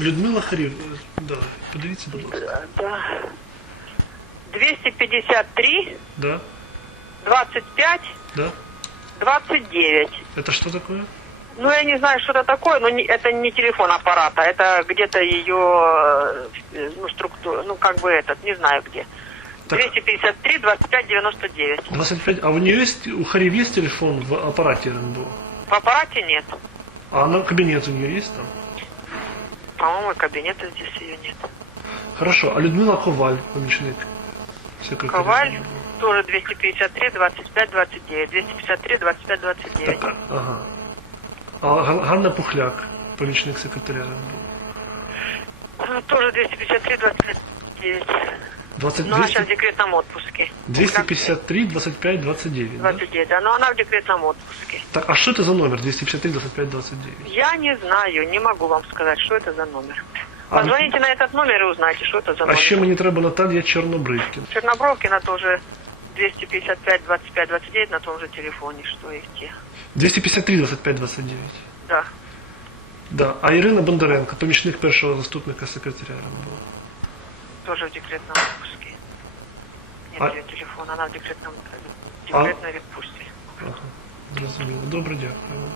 Людмила Харів, е, да, подивіться, будь ласка. Да. 253, Да, 25, да. 29. Это что такое? Ну, я не знаю, что это такое, но не- это не телефон аппарата, это где-то ее, э, ну, структура, ну, как бы этот, не знаю где. Так. 253, 25, 99. 25. А у нее есть, у Харів есть телефон в аппарате РНБО? В аппарате нет. А на кабинет у нее есть там? По-моему, кабинета здесь ее нет. Хорошо. А Людмила Коваль, помічник секретаря. Коваль, тоже 253, 25, 29. 253, 25, 29. Так, ага. А Ган- Ганна Пухляк, помічник секретаря. Ну, Тоже 253, 25, 29. 20, Ну, она 200, сейчас в декретном отпуске. 253, 25, 29. да? 29, да, но она в декретном отпуске. Так, а что это за номер 253, 25, 29? Я не знаю, не могу вам сказать, что это за номер. А вы- Позвоните на этот номер и узнайте, что это за А номер. ще мені треба Наталья Чорнобривкін. Чернобровкина тоже 255 25 29 на том же телефоне, что и те. 253, 25, 29. Да. Да. А Ірина Бондаренко, помічник першого заступника секретаря РНБО. Тоже в декретном отпуске. Нет А- ее телефона, она в декретном, в А- декретной отпуске. Ага. Зрозуміло. Добре, дякую.